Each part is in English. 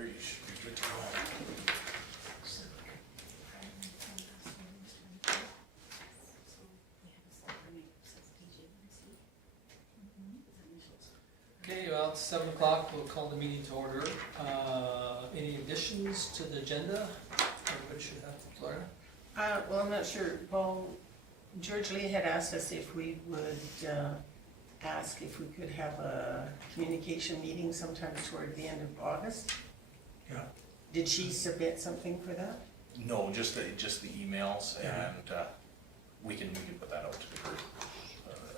calendar, you should be good to go. Okay, well, it's 7 o'clock, we'll call the meeting to order. Any additions to the agenda? Everybody should have the floor. Well, I'm not sure. Well, George Lee had asked us if we would ask if we could have a communication meeting sometime toward the end of August. Yeah. Did she submit something for that? No, just the emails, Yeah. and we can put that out to the group,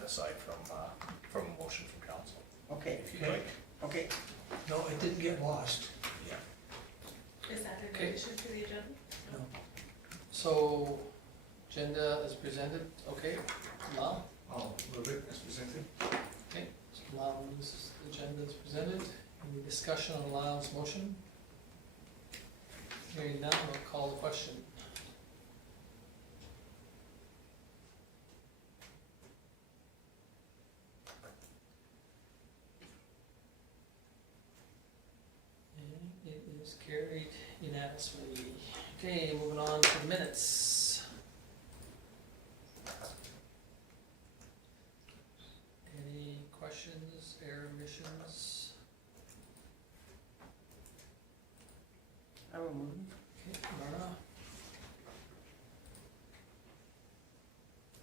aside from a motion from council, Okay, if you'd Okay. like. okay. No, it didn't get lost. Yeah. Is that an Okay. addition to the agenda? No. So, agenda is presented, okay? Lal? I'll move it as presented. Okay, so Lal's agenda is presented. Any discussion on Lal's motion? Hearing none, we'll call the question. And it is carried unanimously. Okay, moving on to the minutes. Any questions, error, omissions? I will move. Okay, Laura?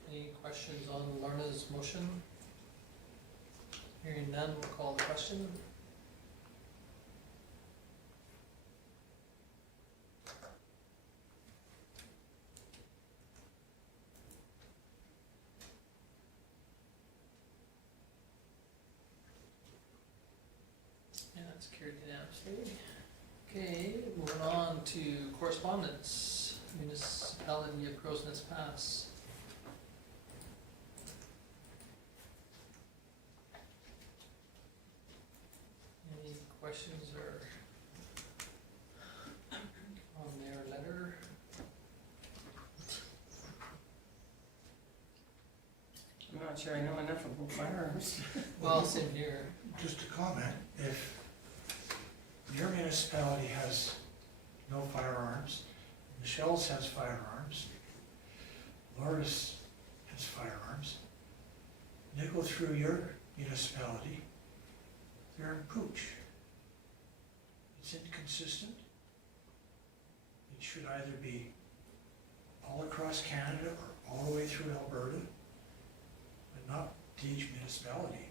Any questions on Lorna's motion? Hearing none, we'll call the question. Yeah, it's carried unanimously. Okay, moving on to correspondence. Municipality of Crowsnest Pass. Any questions or on their letter? I'm not sure I know enough about firearms. Well, same here. Just a comment, if your municipality has no firearms, Michelle's has firearms, Laura's has firearms, they go through your municipality, they're in pooch. It's inconsistent. It should either be all across Canada or all the way through Alberta, but not to each municipality.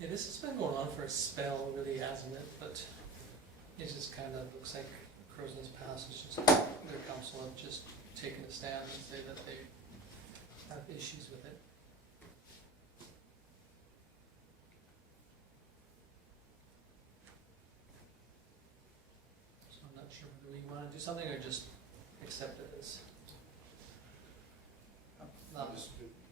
Yeah, this has been going on for a spell, really, hasn't it? But it just kind of looks like Crowsnest Pass is just, their council have just taken a stand and say that they have issues with it. So I'm not sure whether we want to do something or just accept it as. Not,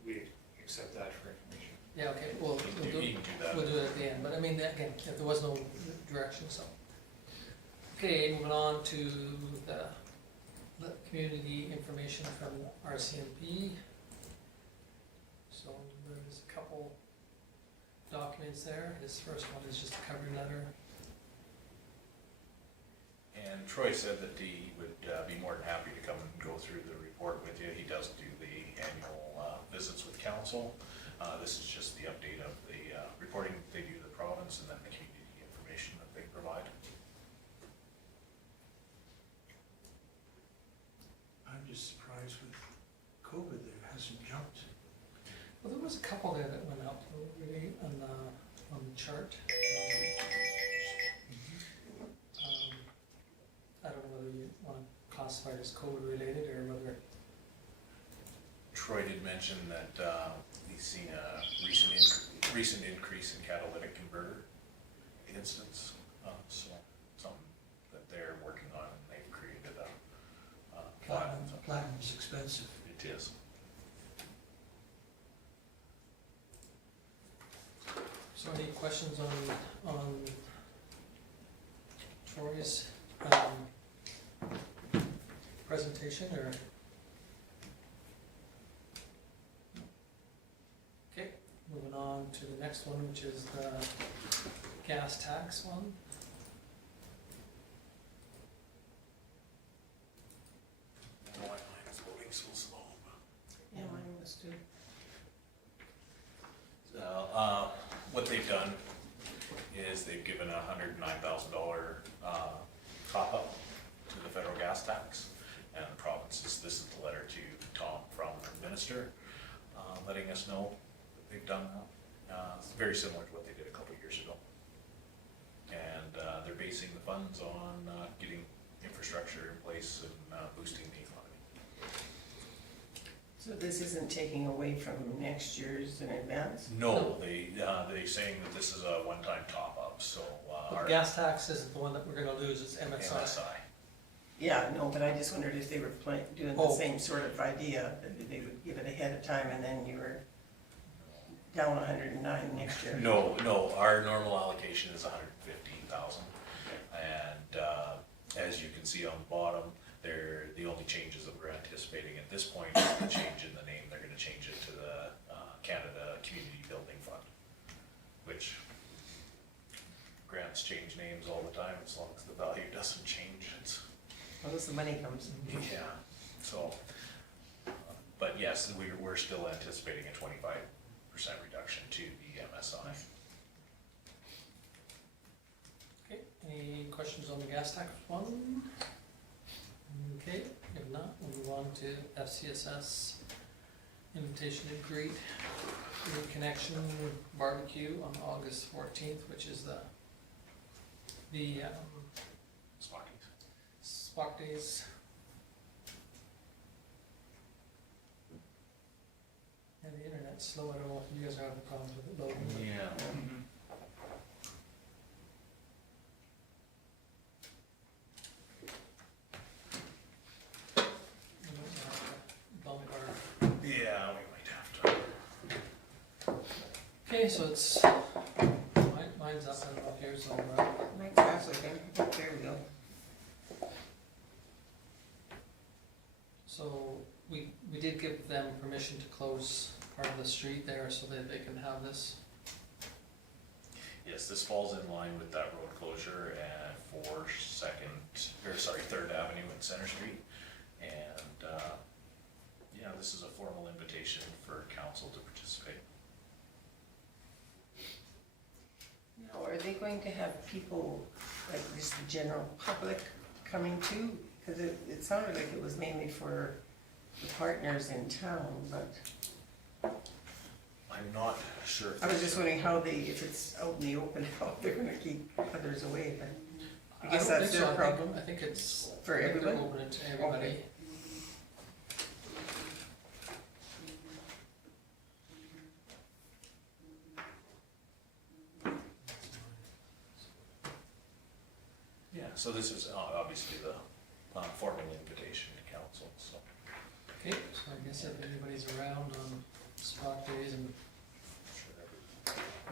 We accept that for information. yeah, okay, we'll You do. can do that. We'll do it at the end, but I mean, again, if there was no direction, so. Okay, moving on to the community information from RCMP. So there's a couple documents there. This first one is just a cover letter. And Troy said that he would be more than happy to come and go through the report with you. He does do the annual visits with council. This is just the update of the reporting that they do to the province and then the community information that they provide. I'm just surprised with COVID that it hasn't jumped. Well, there was a couple there that went out really on the chart. I don't know whether you want to classify it as COVID related or whether. Troy did mention that he's seen a recent increase in catalytic converter incidents, so something that they're working on, and they've created a plan. Platinum's expensive. It is. So any questions on Troy's presentation or? Okay, moving on to the next one, which is the gas tax one. $109,000 top-up to the federal gas tax. And the province this is the letter to Tom from the minister, letting us know that they've done that. It's very similar to what they did a couple of years ago. And they're basing the funds on getting infrastructure in place and boosting the economy. So this isn't taking away from next year's in advance? No, they're saying that this is a one-time top-up, so But our the gas tax isn't the one that we're gonna lose, it's MSI. MSI. Yeah, no, but I just wondered if they were doing the Oh. same sort of idea, that they would give it ahead of time and then you were down 109 next year. No, our normal allocation is 115,000. And as you can see on the bottom, the only changes that we're anticipating at this point is the change in the name. They're gonna change it to the Canada Community Building Fund, which grants change names all the time, as long as the value doesn't change. It's, As long as the money comes. yeah, so, but yes, we're still anticipating a 25% reduction to the MSI. Okay, any questions on the gas tax one? Okay, if not, we'll move on to FCSS invitation and greet, Good Connection barbecue on August 14th, which is the Sparkies. Spark Days. And the internet's slow, I don't know if you guys are having problems with it loading. but- Yeah. We might have to bump our- Yeah, we might have to. Okay, so it's, mine's up, I don't know if yours is all right. Mike's half looking. There we go. So we did give them permission to close part of the street there so that they can have this. Yes, this falls in line with that road closure for Third Avenue and Center Street. And, yeah, this is a formal invitation for council to participate. Now, are they going to have people, like just the general public coming too? Because it sounded like it was mainly for the partners in town, but I'm not sure. if I was this- just wondering how if it's out in the open, how they're gonna keep others away, but I guess don't that's think so. their problem. I think it's. For I think they're everyone? open to everybody. Okay. Yeah, so this is obviously the formal invitation to council, so. Okay, so I guess if anybody's around on spot days and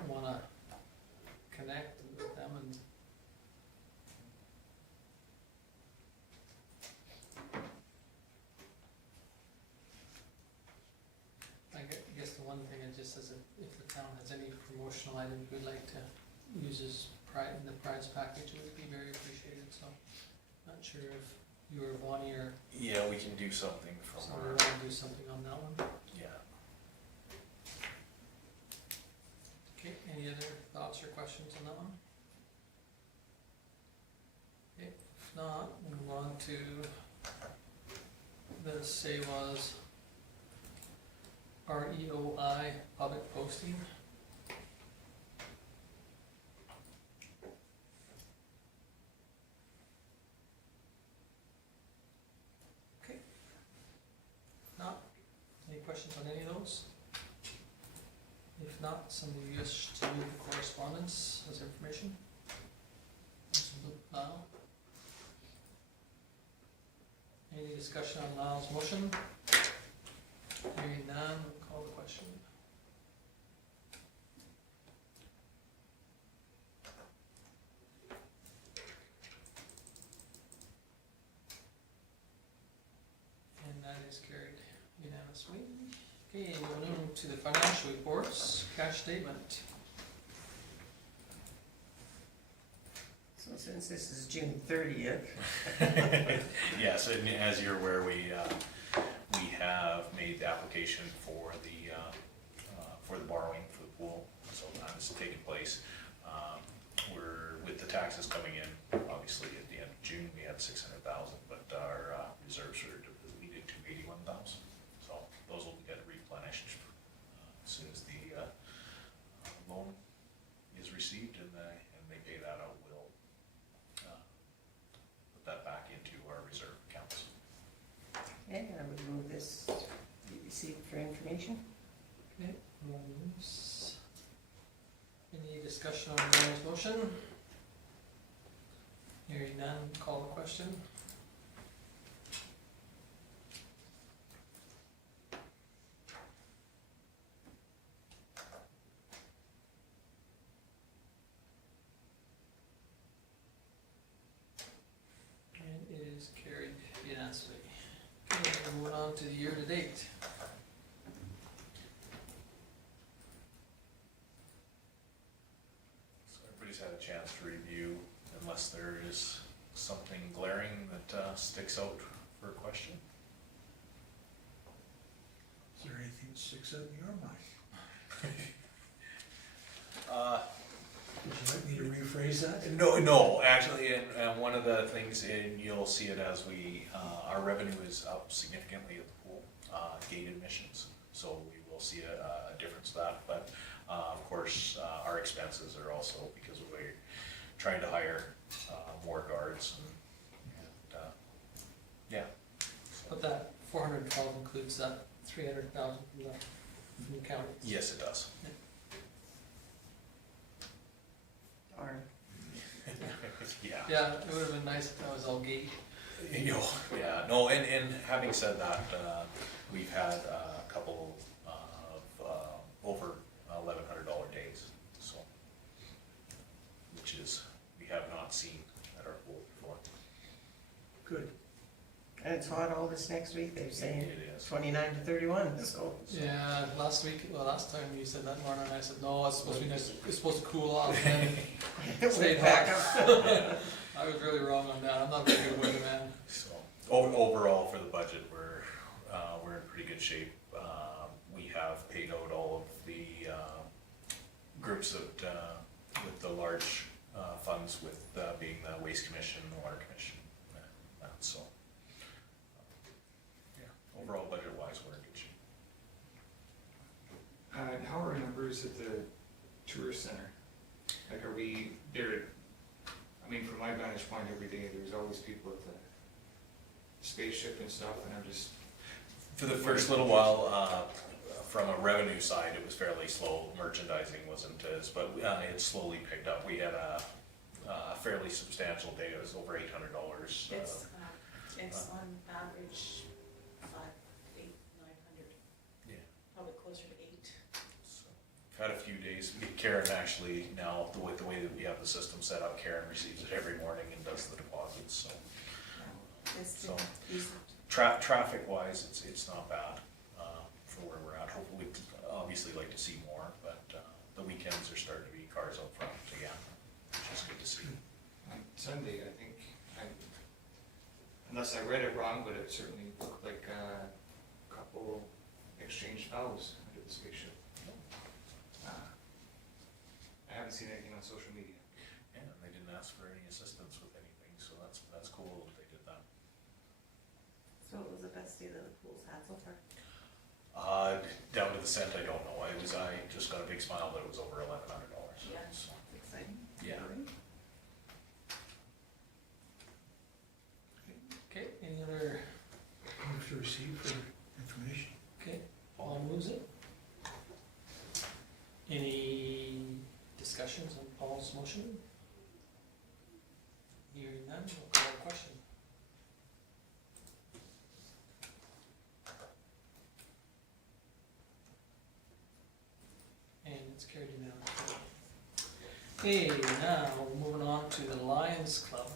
wanna connect with them and I guess the one thing it just says if the town has any promotional items we'd like to use as in the prize package, it would be very appreciated, so. Not sure if you or Bonnie or Yeah, we can do something from somebody our, wanna do something on that one. yeah. Okay, any other thoughts or questions on that one? Okay, if not, we'll move on to the SAWA's REOI public posting. Okay. Not, any questions on any of those? If not, somebody wish to move the correspondence as information? Councillor Lyle? Any discussion on Lyle's motion? Hearing none, we'll call the question. And that is carried unanimously. Okay, we'll move to the financial reports, cash statement. so since this is June 30th, Yes, and as you're aware, we have made the application for the borrowing for the pool, so that is taking place. We're with the taxes coming in, obviously at the end of June, we had 600,000, but our reserves were depleted to 81,000. So those will get replenished as soon as the loan is received, and they pay that out. We'll put that back into our reserve accounts. Okay, I would move this be received for information. Okay, any discussion on Ryan's motion? Hearing none, call the question. And it is carried unanimously. Okay, moving on to the year-to-date. So everybody's had a chance to review, unless there is something glaring that sticks out for a question. Is there anything that sticks out in your mind? Would you like me to rephrase that? No, actually, and one of the things, and you'll see it as we, our revenue is up significantly at the pool, gate admissions, so we will see a difference of that, but of course, our expenses are also, because we're trying to hire more guards and yeah. But that 412 includes that 300,000 from the county. Yes, it does. Darn. Yeah. Yeah, it would have been nice if that was all gate. Yeah, no, and having said that, we've had a couple of over $1,100 days, so, which is, we have not seen at our pool before. Good. And it's hot all this next week, they're saying It is. 29 to 31, so. Yeah, last time you said that, Marna, and I said, no, it's supposed to be nice, it's supposed to cool off, and then stayed Back hot. up. I was really wrong on that, I'm not very good with it, man. So, overall for the budget, we're in pretty good shape. We have paid out all of the groups that, with the large funds, with being the Waste Commission, the Water Commission, so. Yeah, overall budget-wise, we're in good shape. How are our numbers at the tourist center? Like, are we there? I mean, from my vantage point, every day there's always people at the spaceship and stuff, and I'm just. For the first little while, from a revenue side, it was fairly slow. Merchandising wasn't as, but it slowly picked up. We had a fairly substantial day. It was over $800. It's on average 5, 8, 900, Yeah. probably closer to 8. So, had a few days. Karen actually, now the way that we have the system set up, Karen receives it every morning and does the deposits. So It's So- been decent. traffic wise, it's not bad for where we're at. Hopefully, we'd obviously like to see more, but the weekends are starting to be cars up front again, which is good to see. On Sunday, I think, unless I read it wrong, but it certainly looked like a couple exchanged vows under the spaceship. I haven't seen anything on social media. Yeah, and they didn't ask for any assistance with anything, so that's cool that they did that. So it was the best day that the pool's had so far. Down to the cent, I don't know. I just got a big smile that it was over $1,100. Yeah. So, It's exciting. yeah. Okay, any other, Move to receive for information. okay, Paul moves it. Any discussions on Paul's motion? Hearing none, we'll call the question. And it's carried unanimously. Okay, now moving on to the Lions Club.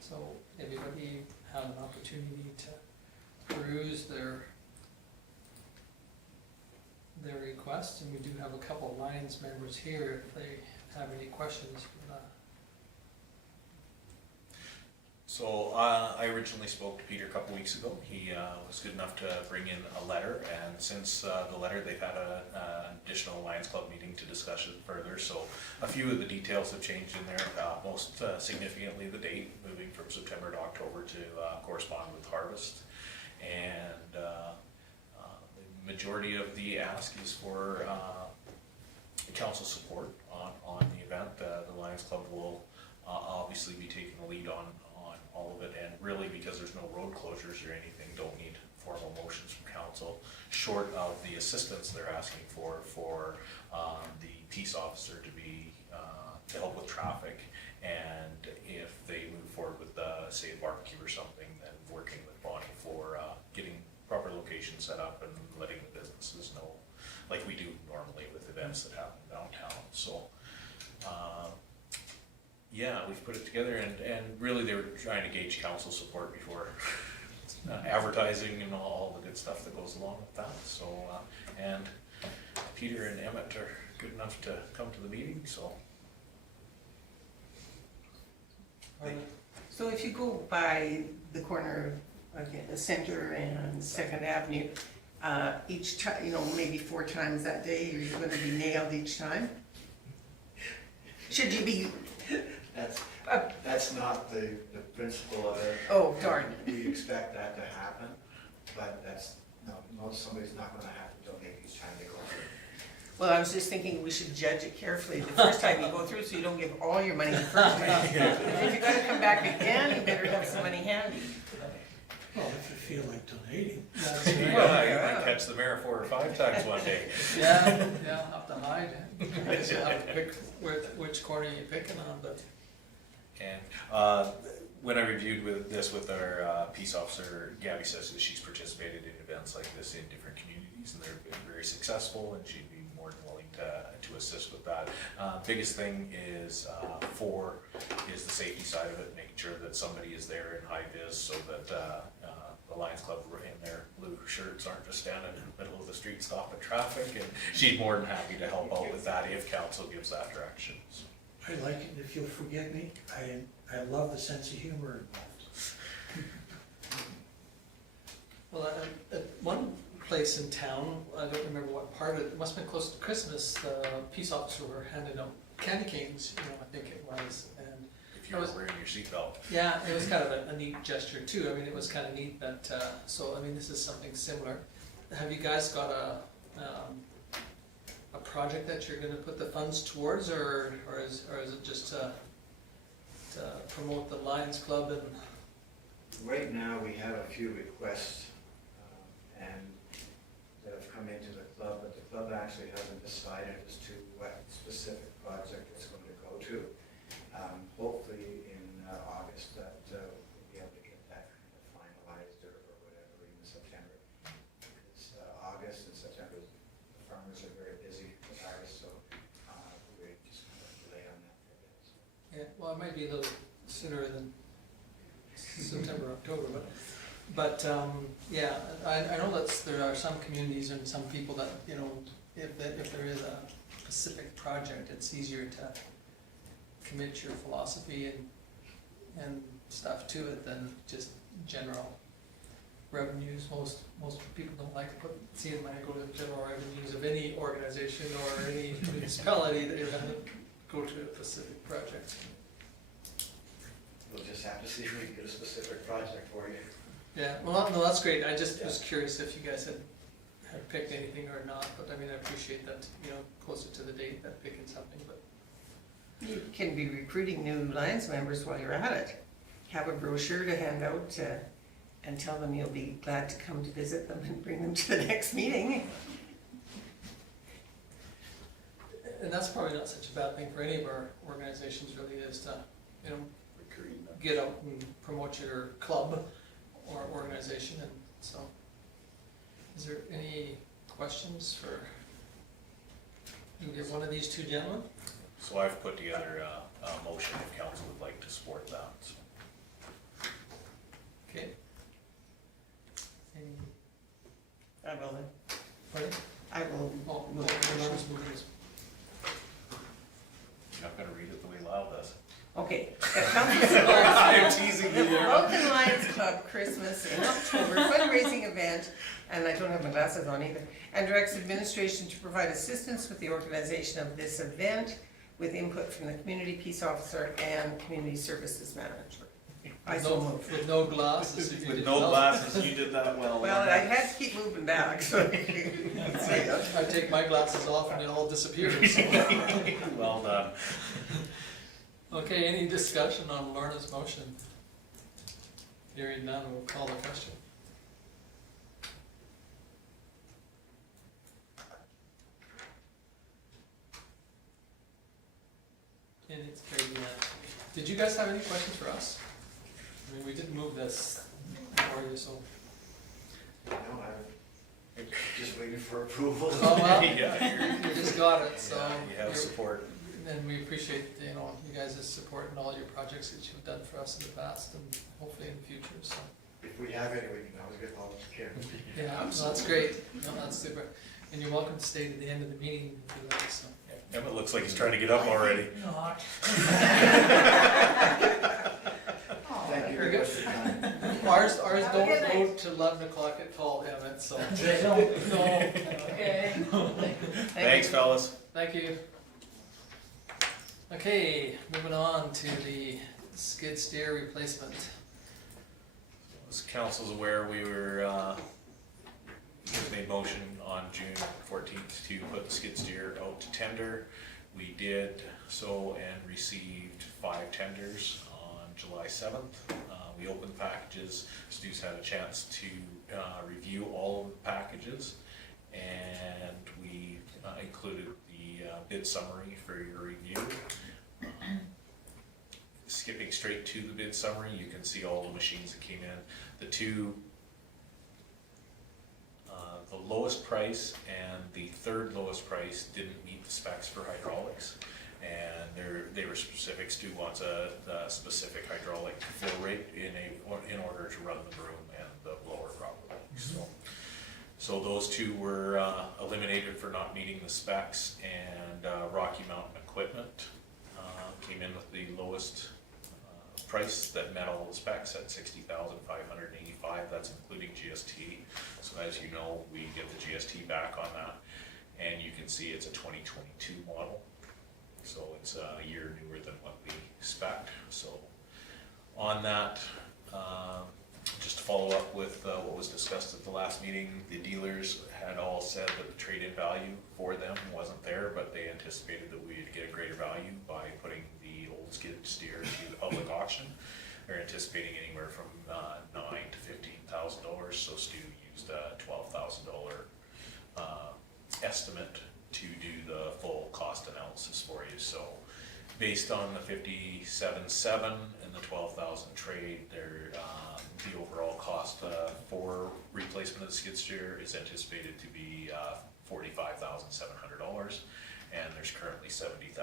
So everybody had an opportunity to peruse their requests, and we do have a couple Lions members here if they have any questions for So I originally spoke to Peter a couple weeks ago. He was good enough to bring in a letter, and since the letter, they've had an additional Lions Club meeting to discuss it further. So a few of the details have changed in there. Most significantly, the date, moving from September to October to correspond with harvest. And the majority of the ask is for council support on the event. The Lions Club will obviously be taking the lead on all of it, and really, because there's no road closures or anything, don't need formal motions from council, short of the assistance they're asking for the peace officer to be, to help with traffic, and if they move forward with, say, a barbecue or something, then working with Bonnie for getting proper locations set up and letting the businesses know, like we do normally with events that happen downtown. So yeah, we've put it together, and really they were trying to gauge council support before advertising and all the good stuff that goes along with that. So, and Peter and Emmett are good enough to come to the meeting, so. So if you go by the corner, okay, the Center and Second Avenue, each time, maybe 4 times that day, are you gonna be nailed each time? Should you be, That's not the principle of it. oh darn, We expect that to happen, but somebody's not gonna have to donate each time they go through. well, I was just thinking we should judge it carefully the first time you go through, so you don't give all your money the first time. If you gotta come back again, you better have some money handy. Well, if you feel like donating. That's right. Yeah, you might catch the mayor 4 or 5 times one day. Yeah, I'll have to hide. I guess you'll have to pick which corner you're picking on, but. And when I reviewed with our peace officer, Gabby says that she's participated in events like this in different communities, and they've been very successful, and she'd be more than willing to assist with that. Biggest thing is the safety side of it, making sure that somebody is there in high vis, so that the Lions Club in their blue shirts aren't just standing in the middle of the street stopping traffic, and she's more than happy to help out with that if council gives that direction. So. I like it, if you'll forget me, I love the sense of humor involved. Well, at one place in town, I don't remember what part of it, it must have been close to Christmas, the peace officer were handing out candy canes, I think it was, and. If you're wearing your seatbelt. Yeah, it was kind of a neat gesture too, it was kind of neat that, so, this is something similar. Have you guys got a project that you're gonna put the funds towards, or is it just to promote the Lions Club and? Right now, we have a few requests and that have come into the club, but the club actually hasn't decided as to what specific project it's going to go to. Hopefully in August that we'll be able to get that kind of finalized or whatever in September. Because August and September, the farmers are very busy with harvest, so we're just going to delay on that for a bit. So. Yeah, well, it might be a little sooner than September, October, but yeah, I know that there are some communities and some people that, if there is a specific project, it's easier to commit your philosophy and stuff to it than just general revenues. Most people don't like to see the money go to the general revenues of any organization or any municipality that you're gonna go to a specific project. We'll just have to see if we can get a specific project for you. Yeah, well, no, that's great. I just was curious if you guys had picked anything or not, but I appreciate that, closer to the date that picking something, but. You can be recruiting new Lions members while you're at it. Have a brochure to hand out and tell them you'll be glad to come to visit them and bring them to the next meeting. And that's probably not such a bad thing for any of our organizations, really, is to, get out and promote your club or organization, and so. Is there any questions for either one of these two gentlemen? So I've put together a motion if council would like to support that. So. Okay. Any, I will. pardon? I will. Oh, move no, the motion. You're not gonna read it the way Lyle does. Okay. Councillor Reports. I'm teasing you there. Vulcan Lions Club Christmas in October fundraising event, and I don't have my glasses on either, and directs administration to provide assistance with the organization of this event with input from the community peace officer and community services manager. I so moved. With no glasses. you With did no well. glasses, you did that well. Well, I had to keep moving back, so. I take my glasses off and it all disappears. So. Well done. Okay, any discussion on Lorna's motion? Hearing none, we'll call the question. And it's carried unanimously. Did you guys have any questions for us? I mean, we didn't move this for you, so. No, I'm just waiting for approval. Oh, well, Yeah, you just got it, so. yeah, you have you're- support. And we appreciate, you know, you guys' support and all your projects that you've done for us in the past and hopefully in the future, so. If we have any, we can always get volunteers. Yeah, no, that's great, no, that's super. And you're welcome to stay to the end of the meeting if you like, so. Emmett looks like he's trying to get up already. Not. Thank you Very very good. much for your time. Ours Have a don't good night. go to 11 o'clock at fall, Emmett, so. They don't. No, okay. Thanks, fellas. Thank you. Okay, moving on to the skid steer replacement. As council's aware, we were, made motion on June 14th to put the skid steer out to tender. We did so and received 5 tenders on July 7th. We opened packages. Stu's had a chance to review all of the packages, and we included the bid summary for your review. Skipping straight to the bid summary, you can see all the machines that came in. The two, the lowest price and the third lowest price didn't meet the specs for hydraulics. And they were specific. Stu wants a specific hydraulic flow rate in order to run the broom and the blower properly. So those two were eliminated for not meeting the specs, and Rocky Mountain Equipment came in with the lowest price that met all the specs at $60,585. That's including GST. So as you know, we get the GST back on that, and you can see it's a 2022 model. So it's a year newer than what we spec'd. So on that, just to follow up with what was discussed at the last meeting, the dealers had all said that the trade-in value for them wasn't there, but they anticipated that we'd get a greater value by putting the old skid steer to the public auction. They're anticipating anywhere from $9,000 to $15,000. So Stu used a $12,000 estimate to do the full cost analysis for you. So based on the 57.7 and the 12,000 trade, the overall cost for replacement of the skid steer is anticipated to be $45,700, and there's currently $70,000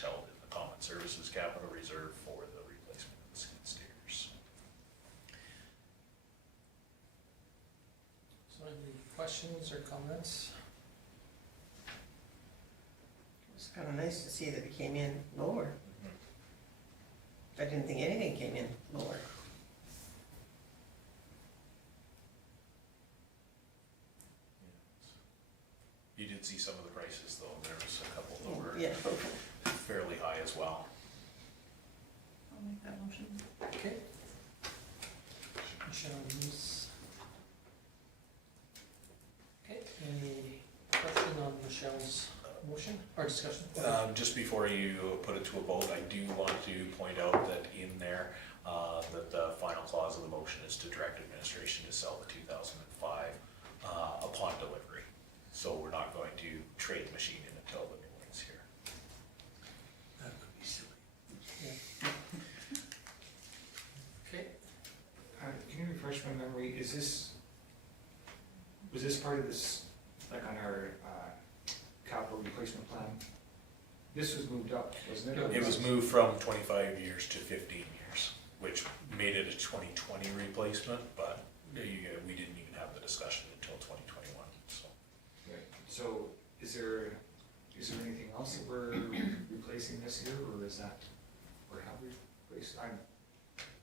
held in the Common Services Capital Reserve for the replacement of the skid steers. So any questions or comments? It's kind of nice to see that it came in lower. I didn't think anything came in lower. You did see some of the prices though. There was a couple that were Yeah. fairly high as well. I'll make that motion. Okay. Michelle moves. Okay, any question on Michelle's motion or discussion? Just before you put it to a vote, I do want to point out that in there, that the final clause of the motion is to direct administration to sell the 2005 upon delivery. So we're not going to trade the machine in until the new one's here. That would be silly. Okay, Can you refresh my memory, was this part of this, like on our capital replacement plan? This was moved up, wasn't it? It was moved from 25 years to 15 years, which made it a 2020 replacement, but we didn't even have the discussion until 2021, so. Right. So is there anything else that we're replacing this year, or is that, or have we replaced?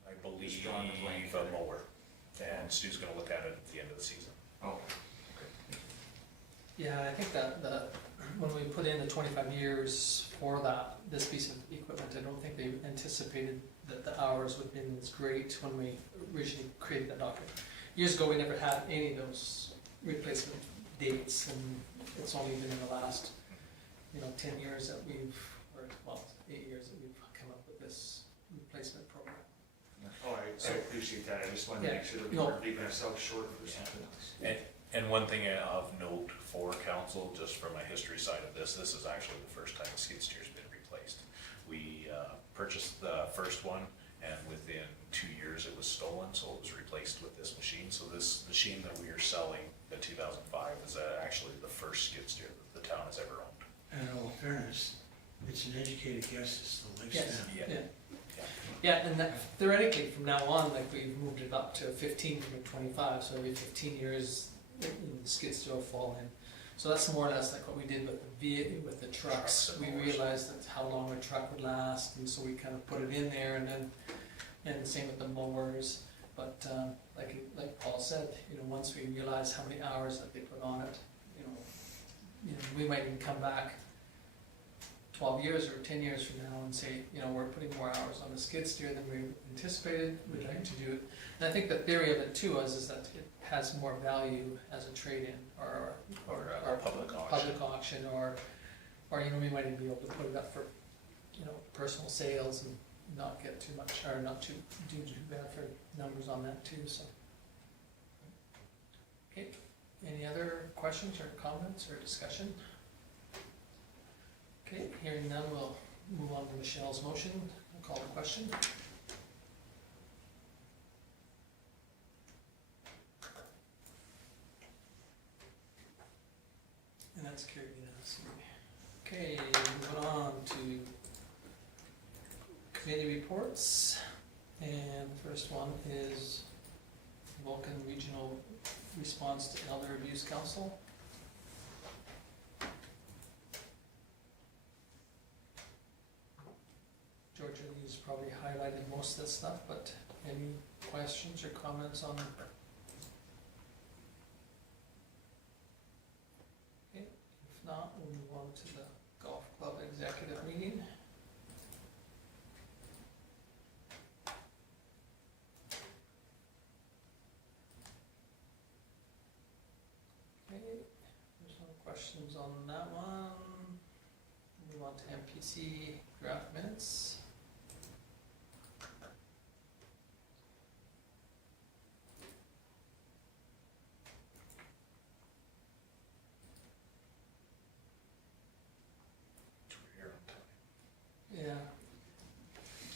I believe Just drawing a blank a there. mower, and Stu's gonna look at it at the end of the season. Oh, Yeah, I think that when we put in the 25 years for this piece of equipment, I don't think they anticipated that the hours would have been as great when we originally created that document. Years ago, we never had any of those replacement dates, and it's only been in the last, 10 years that well, 8 years that we've come up with this replacement program. oh, I appreciate that, I just wanted to Yeah, make sure that we no. weren't leaving ourselves short for something else. And one thing of note for council, just from a history side of this is actually the first time the skid steer's been replaced. We purchased the first one, and within 2 years it was stolen, so it was replaced with this machine. So this machine that we are selling, the 2005, is actually the first skid steer that the town has ever owned. And in all fairness, it's an educated guess, it's the Yes, lifespan. Yeah. yeah. Yeah, and that theoretically, from now on, like, we've moved it up to 15 from 25, so every 15 years, the skids still fall in. So that's more or less like what we did with the trucks. Trucks and We mowers. realized that how long a truck would last, and so we kind of put it in there, and same with the mowers. But like Paul said, once we realize how many hours that they put on it, we might even come back 12 years or 10 years from now and say, we're putting more hours on the skid steer than we anticipated, we'd like to do it. And I think the theory of it too is that it has more value as a trade-in or a public auction. or we might even be able to put it up for, personal sales and not get too much, or not too bad for numbers on that too, so. Okay, any other questions or comments or discussion? Okay, hearing none, we'll move on to Michelle's motion. I'll call the question. And that's carried unanimously. Okay, moving on to committee reports. And the first one is Vulcan Regional Response to Elder Abuse Council. Georgia, you's probably highlighted most of this stuff, but any questions or comments on it? Okay, if not, we'll move on to the golf club executive meeting. Okay, there's no questions on that one. Move on to MPC draft minutes. We're here on time.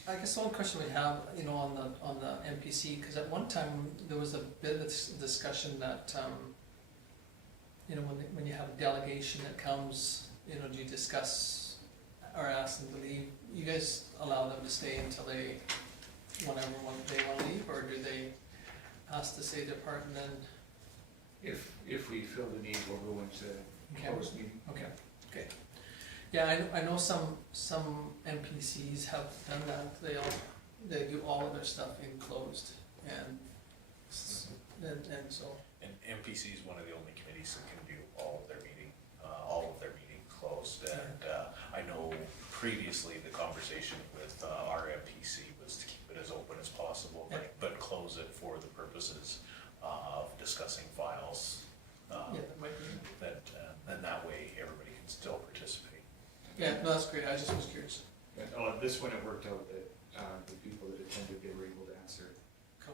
Yeah. I guess the only question we have, on the MPC, because at one time, there was a bit of discussion that, when you have a delegation that comes, do you discuss or ask them to leave? You guys allow them to stay until they want to leave, or do they ask to say their part and then? If we feel the need, we'll go into Okay. closed meeting. Okay. Yeah, I know some NPCs have done that. They do all of their stuff enclosed, and so. And MPC is one of the only committees that can do all of their meeting closed. And I know previously the conversation with our MPC was to keep it as open as possible, but close it for the purposes of discussing files. Yeah, that might be. And that way everybody can still participate. Yeah, no, that's great. I just was curious. This one, it worked out that the people that attended, they were able to answer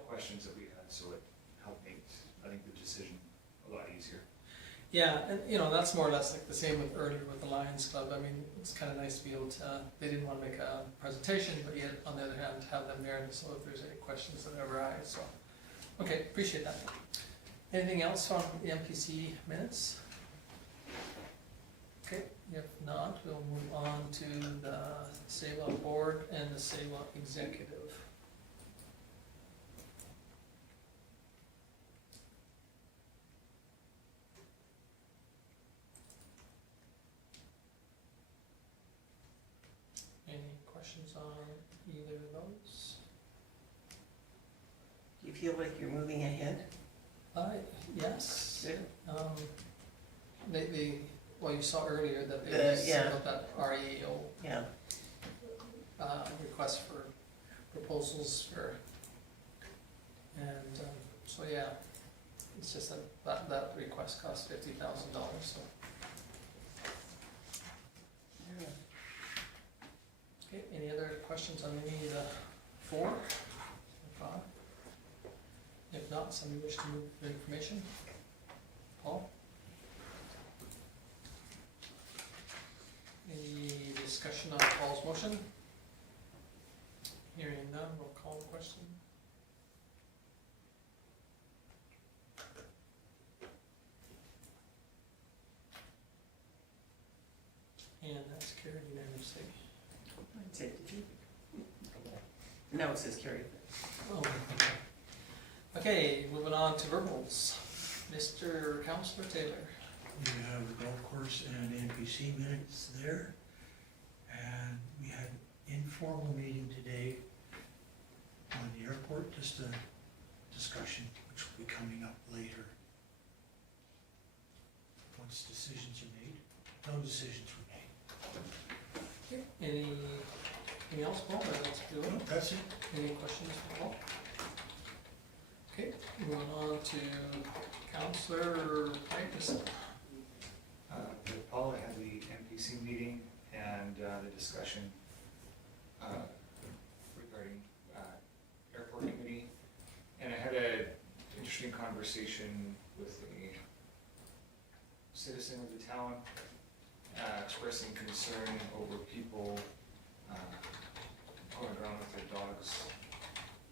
questions that we had, so it helped make, I think, the decision a lot easier. Yeah, and that's more or less like the same with earlier with the Lions Club. I mean, it's kind of nice to be able to, they didn't want to make a presentation, but yet on the other hand, have them there, and so if there's any questions that arise, so. Okay, appreciate that. Anything else on the MPC minutes? Okay, if not, we'll move on to the SAWA board and the SAWA executive. Any questions on either of those? feel like you're moving ahead? Yes. Good. Well, you saw earlier that they The- sent yeah. out that REO Yeah, request for proposals for, and, so yeah, it's just that request cost $50,000, so. yeah. Okay, any other questions on any of the four or five? If not, somebody wish to move the information? Paul? Any discussion on Paul's motion? Hearing none, we'll call the question. And that's carried unanimously. That's it. No, it says carry. Oh, okay, moving on to verbals. Mr. Councillor Taylor. We have the golf course and NPC minutes there. And we had an informal meeting today on the airport, just a discussion which will be coming up later. Once decisions are made, no decisions were made. Anything else, Paul, or let's do it? No, that's it. Any questions for Paul? Okay, moving on to Councillor Titus. With Paul, I had the MPC meeting and the discussion regarding airport committee. And I had an interesting conversation with a citizen of the town expressing concern over people going around with their dogs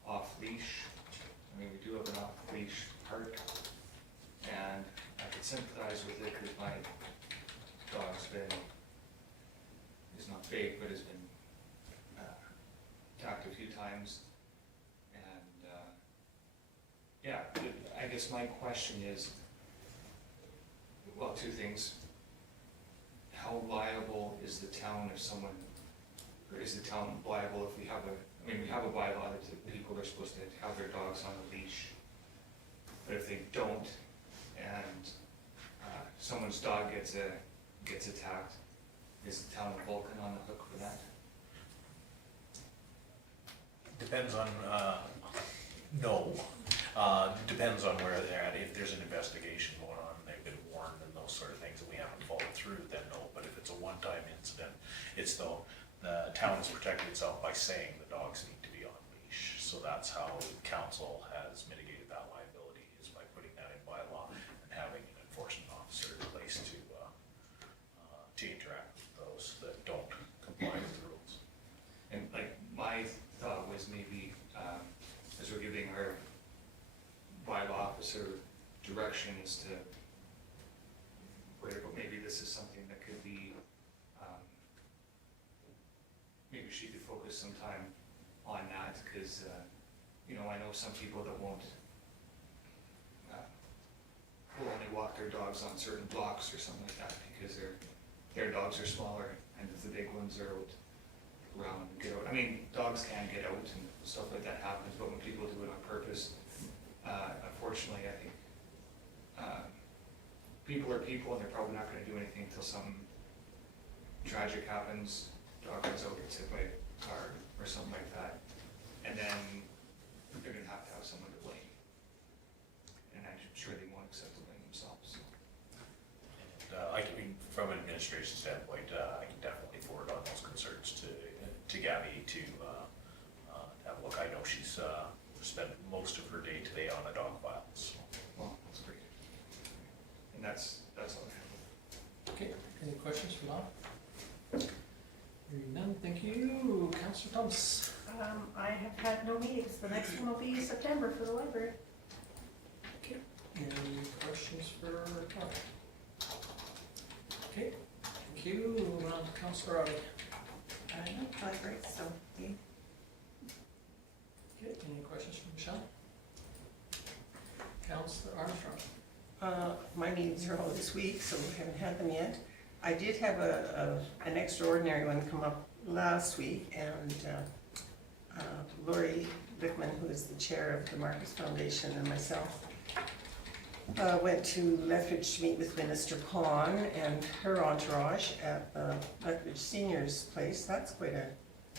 off leash. I mean, we do have an off leash park, and I could sympathize with it because my dog's been, he's not big, but has been attacked a few times. And yeah, I guess my question is, well, two things. How liable is the town if someone, or is the town liable if we have we have a bylaw that the people are supposed to have their dogs on a leash. But if they don't, and someone's dog gets attacked, is the town of Vulcan on the hook for that? Depends on, no, depends on where they're at. If there's an investigation going on, and they've been warned and those sort of things, and we haven't followed through, then no. But if it's a one-time incident, it's the town has protected itself by saying the dogs need to be on leash. So that's how council has mitigated that liability, is by putting that in bylaw and having an enforcement officer in place to interact with those that don't comply with the rules. And like, my thought was maybe, as we're giving our bylaw officer direction as to where, but maybe this is something that could be, maybe she could focus some time on that, because, you know, I know some people that won't, will only walk their dogs on certain blocks or something like that, because their dogs are smaller, and if the big ones are out around, get out. I mean, dogs can get out and stuff like that happens, but when people do it on purpose, unfortunately, I think people are people, and they're probably not going to do anything until something tragic happens. Dog gets out, gets hit by a car or something like that, and then they're going to have someone to blame, and I'm sure they won't accept the blame themselves. So. I mean, from an administration standpoint, I can definitely forward on those concerns to Gabby to have a look. I know she's spent most of her day today on a dog file. So. Well, that's great. And that's all I have. Okay, any questions for Bob? Hearing none, thank you. Councillor Thomas. I have had no meetings. The next one will be September for the library. Okay, any questions for Bob? Okay, thank you. Moving on to Councillor Audi. No, library, so, yeah. Okay, any questions from Michelle? Councillor Armstrong. My meetings are all this week, so we haven't had them yet. I did have an extraordinary one come up last week, and Lori Bickman, who is the chair of the Marcus Foundation, and myself, went to Lethbridge to meet with Minister Pond and her entourage at the Lethbridge Seniors Place. That's quite a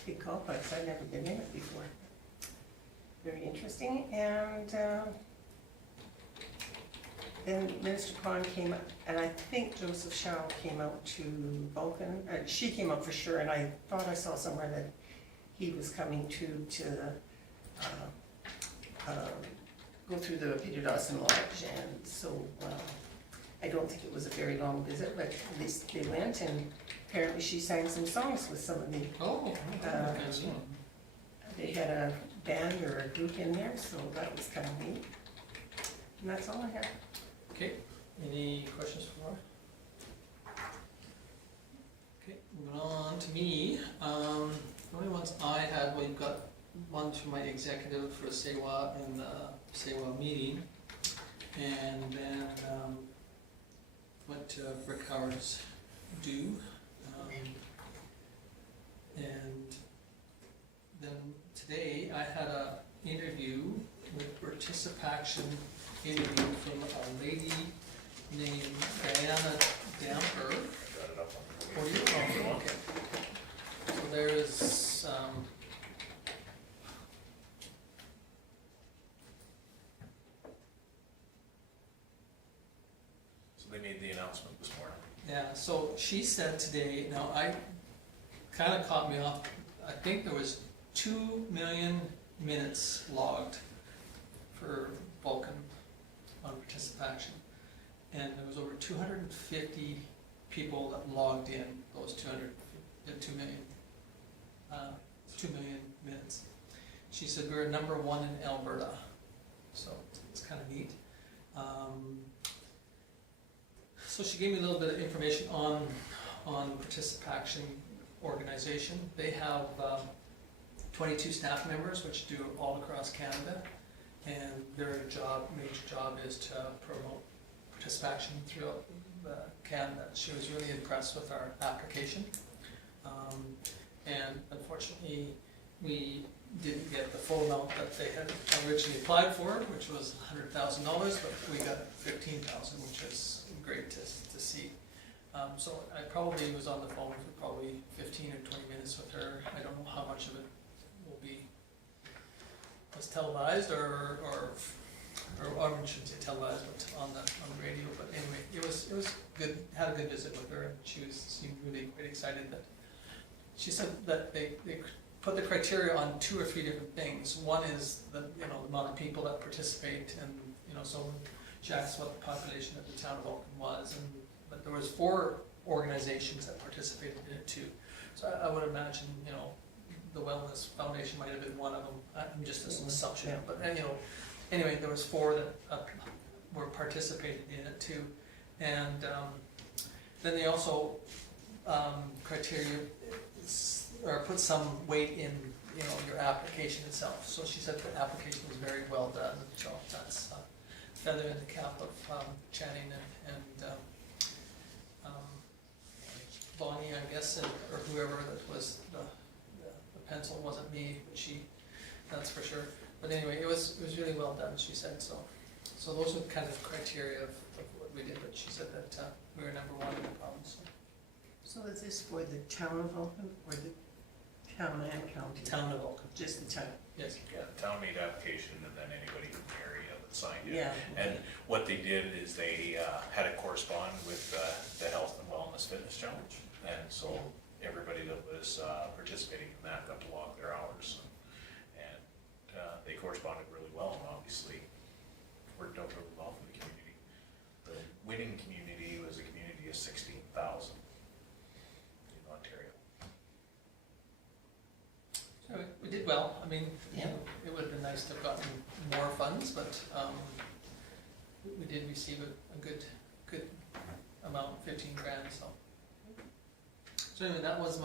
big complex. I've never been in it before. Very interesting. And then Minister Pond came up, and I think Joseph Shaw came out to Vulcan. She came up for sure, and I thought I saw somewhere that he was coming to go through the Peter Dawson Lodge, and so I don't think it was a very long visit, but at least they went, and apparently she sang some songs with some of the, Oh, okay. they had a band or a group in there, so that was kind of neat. And that's all I have. Okay, any questions for Laura? Okay, moving on to me. The only ones I had, well, you've got one from my executive for SEWA and the SEWA meeting. And then went to Rick Howard's due. And then today I had a interview with participation interview from a lady named Diana Damper. I got it up on Oh, the. you, oh, okay. So there's, So they made the announcement this morning. yeah, so she said today, now I, kinda caught me off, I think there was 2 million minutes logged for Vulcan on participation. And there was over 250 people that logged in those 2 million minutes. She said we're number 1 in Alberta, so it's kind of neat. So she gave me a little bit of information on participation organization. They have 22 staff members, which do all across Canada, and their major job is to promote participation throughout Canada. She was really impressed with our application, and unfortunately we didn't get the full amount that they had originally applied for, which was $100,000, but we got $15,000, which is great to see. So I probably was on the phone for probably 15 or 20 minutes with her. I don't know how much of it was televised or I shouldn't say televised, but on the radio. But anyway, it was good. Had a good visit with her, and she seemed really quite excited. That she said that they put the criteria on 2 or 3 different things. One is the the amount of people that participate, and so she asked what the population of the town of Vulcan was, but there was 4 organizations that participated in it too. So I would imagine the Wellness Foundation might have been one of them. I'm just an assumption, Yeah. but anyway, there was 4 that were participated in it too, and then they also criteria or put some weight in your application itself. So she said the application was very well done. So that's a feather in the cap of Channing and Bonnie, I guess, or whoever that was the pencil. Wasn't me, but she, that's for sure. But anyway, it was really well done, she said. So those are kind of criteria of what we did. But she said that we were number 1 in the province. So is this for the town of Vulcan or the town and county? Town of Vulcan. Just the town? Yes. Yeah, the town made application and then anybody in the area that signed it. Yeah. And what they did is they had it correspond with the Health and Wellness Fitness Challenge. And so everybody that was participating in that got to log their hours. And they corresponded really well, and obviously worked out really well for the community. The winning community was a community of 16,000 in Ontario. So we did well. I mean, Yeah. it would have been nice to have gotten more funds, but we did receive a good amount, 15 grand. So anyway, that was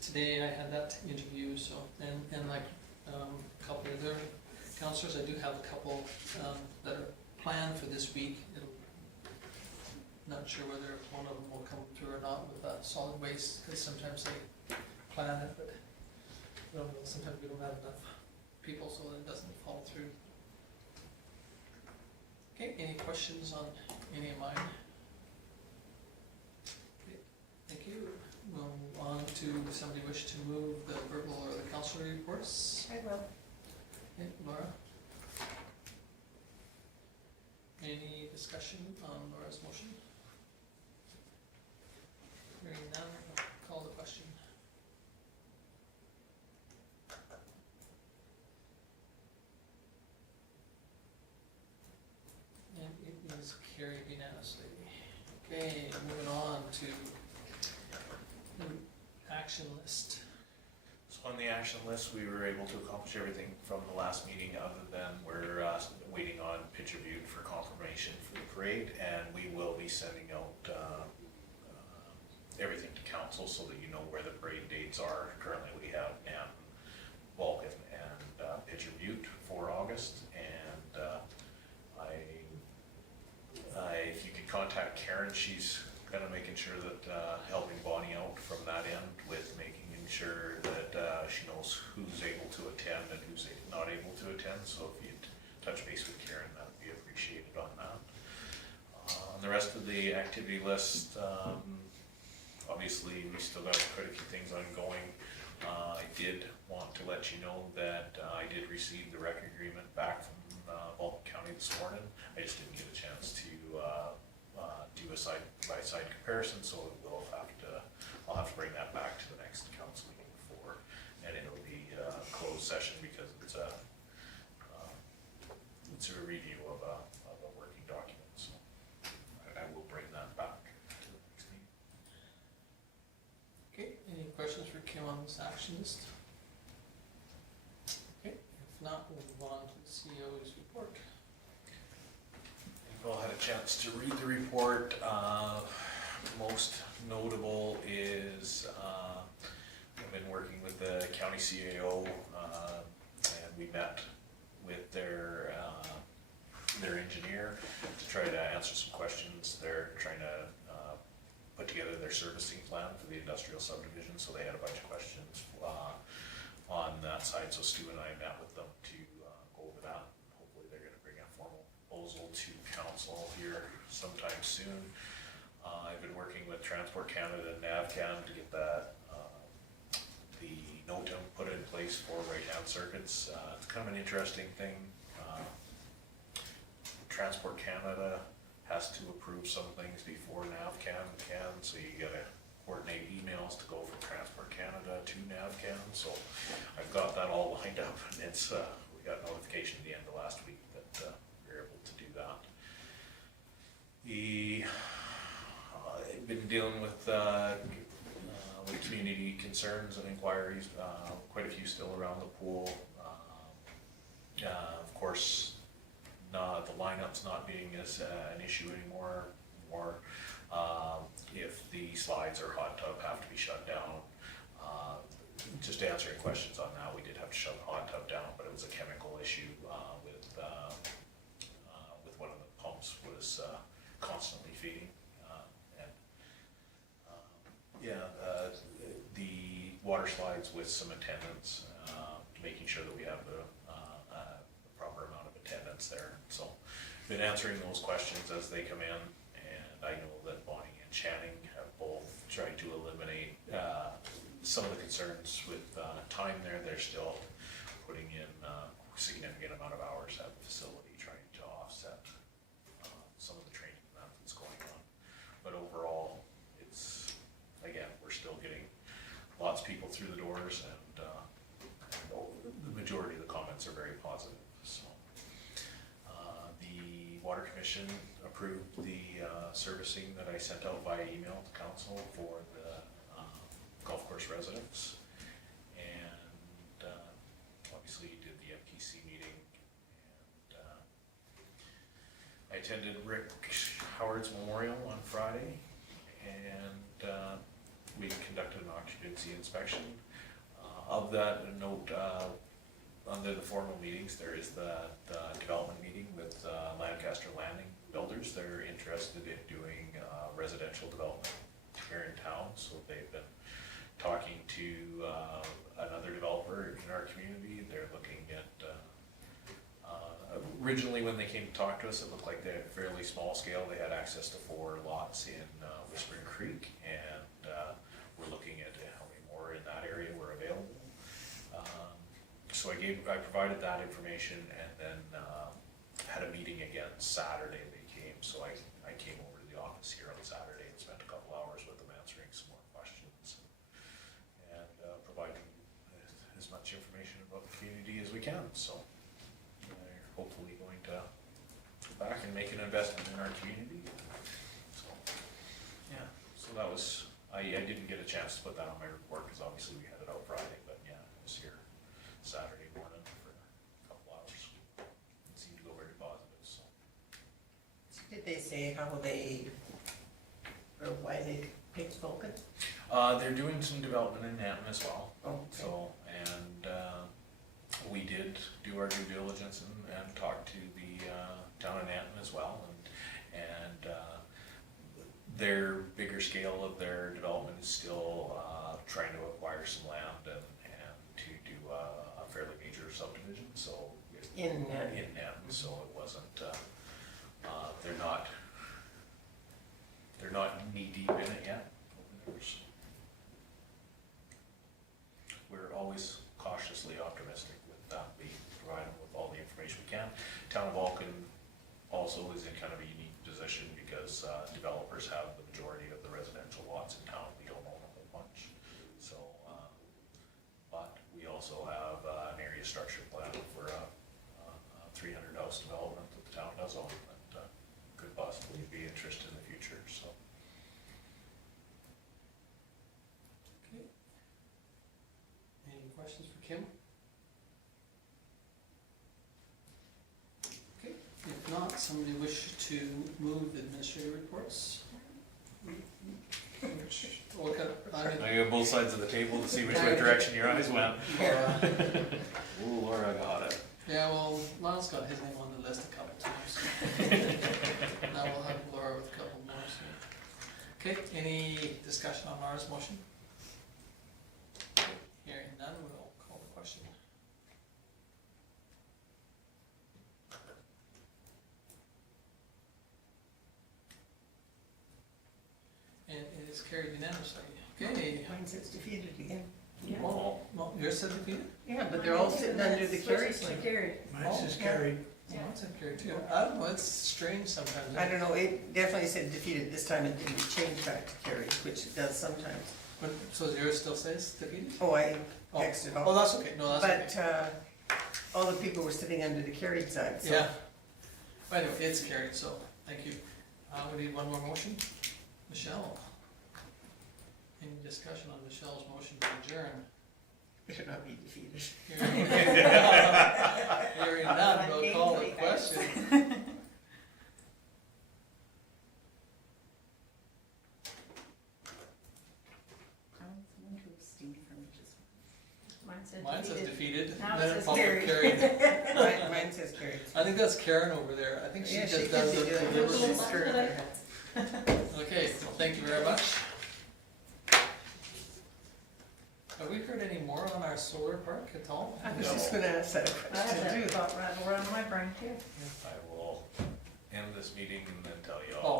today I had that interview. So and like a couple of other councillors, I do have a couple that are planned for this week. Not sure whether one of them will come through or not with solid waste, because sometimes they plan it, but I don't know, sometimes we don't have enough people so that it doesn't fall through. Okay, any questions on any of mine? Okay, thank you. We'll move on to, somebody wish to move the verbal or the councillor reports? I will. Okay, Laura? Any discussion on Laura's motion? Hearing none, I'll call the question. And it is carried unanimously. Okay, moving on to the action list. So on the action list, we were able to accomplish everything from the last meeting, other than we're waiting on picture view for confirmation for the parade, and we will be sending out everything to council so that you know where the parade dates are. Currently, we have Vulcan and Pitcher Butte for August, and if you could contact Karen, she's kind of making sure that, helping Bonnie out from that end with making sure that she knows who's able to attend and who's not able to attend. So if you'd touch base with Karen, that would be appreciated on that. On the rest of the activity list, obviously we still got quite a few things ongoing. I did want to let you know that I did receive the rec agreement back from Vulcan County this morning. I just didn't get a chance to do a side-by-side comparison, so I'll have to bring that back to the next council meeting and it'll be a closed session because it's a review of a working document, so I will bring that back to the next meeting. Okay, any questions for Kim on this action list? Okay, if not, we'll move on to the CEO's report. You've all had a chance to read the report. Most notable is I've been working with the county CAO, and we met with their engineer to try to answer some questions. They're trying to put together their servicing plan for the industrial subdivision, so they had a bunch of questions on that side. So Stu and I met with them to go over that. Hopefully they're going to bring a formal proposal to council here sometime soon. I've been working with Transport Canada and NavCam to get that the NOTAM put in place for right-hand circuits. It's kind of an interesting thing. Transport Canada has to approve some things before NavCam can, so you gotta coordinate emails to go from Transport Canada to NavCam. So I've got that all lined up, and it's we got notification at the end of last week that we were able to do that. I've been dealing with community concerns and inquiries, quite a few still around the pool. Of course, the lineup's not being as an issue anymore. If the slides or hot tub have to be shut down, just answering questions on that, we did have to shut the hot tub down, but it was a chemical issue with one of the pumps was constantly feeding. The water slides with some attendance, making sure that we have the proper amount of attendance there. So been answering those questions as they come in, and I know that Bonnie and Channing have both tried to eliminate some of the concerns with time there. They're still putting in a significant amount of hours at the facility trying to offset some of the training that's going on. But overall, it's, again, we're still getting lots of people through the doors, and the majority of the comments are very positive. So the Water Commission approved the servicing that I sent out via email to council for the golf course residents, and obviously you did the FPC meeting, and I attended Rick Howard's memorial on Friday, and we conducted an occupancy inspection. Of that note, under the formal meetings, there is the development meeting with Lancaster Landing Builders. They're interested in doing residential development here in town, so they've been talking to another developer in our community. They're looking at Originally, when they came to talk to us, it looked like they had fairly small scale. They had access to 4 lots in Whispering Creek, and we're looking at how many more in that area were available. So I provided that information, and then had a meeting again Saturday. They came, so I came over to the office here on Saturday and spent a couple hours with them answering some more questions and providing as much information about the community as we can. So they're hopefully going to go back and make an investment in our community. So yeah, so that was, I didn't get a chance to put that on my report because obviously we had it out Friday, but yeah, I was here Saturday morning for a couple hours. It seemed to go very positive, so. Did they say how they, or why they picked Vulcan? They're doing some development in Nanton as well. Oh, okay. So, and we did do our due diligence and talk to the town of Nanton as well, and their bigger scale of their development is still trying to acquire some land and to do a fairly major subdivision. So In Nanton, so it wasn't. They're not knee deep in it yet. We're always cautiously optimistic with that. We provide them with all the information we can. Town of Vulcan also is in kind of a unique position because developers have the majority of the residential lots in town. We don't own a whole bunch. So, but we also have an area structure plan for a 300 house development that the town does own that could possibly be interested in the future, so. Okay. Any questions for Kim? Okay, if not, somebody wish to move the administrative reports? Which, okay, I got both sides of the table to see which way direction your eyes went. Laura. Ooh, Laura got it. Yeah, well, Lyle's got his name on the list a couple times. Now we'll have Laura with a couple more, so. Okay, any discussion on Laura's motion? Hearing none, we'll call the question. And it is carried unanimously. Okay. Mine says defeated again. Yeah. Well, yours said defeated? Yeah, but they're all sitting under the carry sign. Mine says carried. Yeah, it's a carry too. I don't know, it's strange sometimes. I don't know, it definitely said defeated this time, it didn't change back to carry, which it does sometimes. But, so yours still says defeated? Oh, I Oh. Xed it Oh, off. that's okay, no, that's okay. But, all the people were sitting under the carried side, so. Yeah. But anyway, it's carried, so, thank you. We need one more motion. Michelle? Any discussion on Michelle's motion to adjourn? Better not be defeated. Hearing none, we'll call the question. Mine says defeated. Now it then says followed carried. Mine says carried. I think that's Karen over there. I think she Yeah, just could does be it doing deliberately. it. Sure. Okay, well, thank you very much. Have we heard any more on our solar park at all? I was just gonna ask that I have question that too. thought rattle around my brain too. I will end this meeting and then tell you Oh, all.